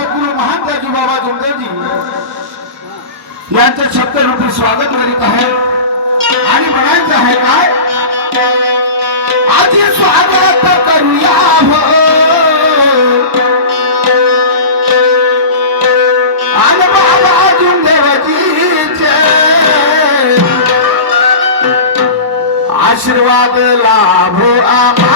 सद्गुरू महान त्याजी बाबा जुंदेजी यांचं शब्दरूपी स्वागत करीत आहे. आणि म्हणायचं आहे काय? आधी स्वागत करूया हो. आणि बाबा जुंदेजीचे आशीर्वाद लाभो आम्हा.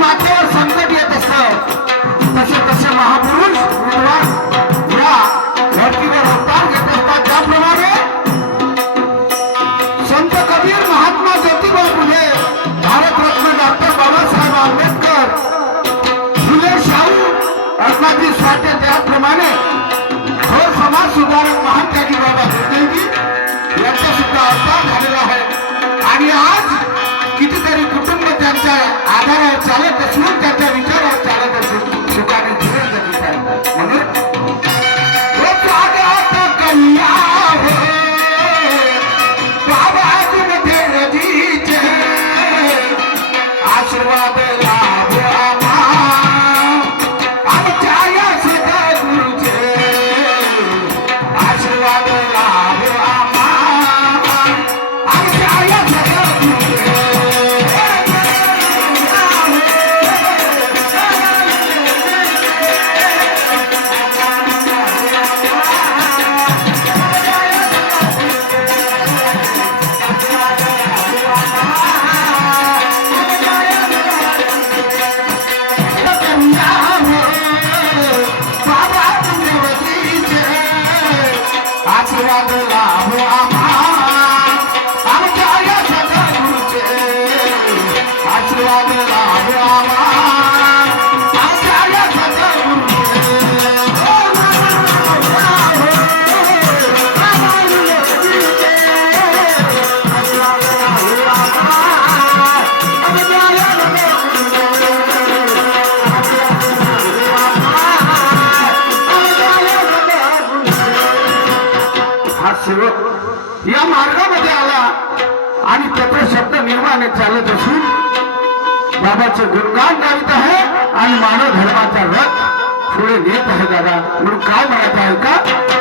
या और संकट असत तसे तसे महापुरुष विद्वान। आधारावर चालत असून त्यांच्या आशीर्वाद सेवक या मार्गामध्ये आला आणि त्याचा शब्द निर्माण चालत असून बाबाचं गुणगान गावित आहे आणि मानव धर्माचा रथ पुढे नेत आहे दादा. म्हणून काय म्हणत आहे का?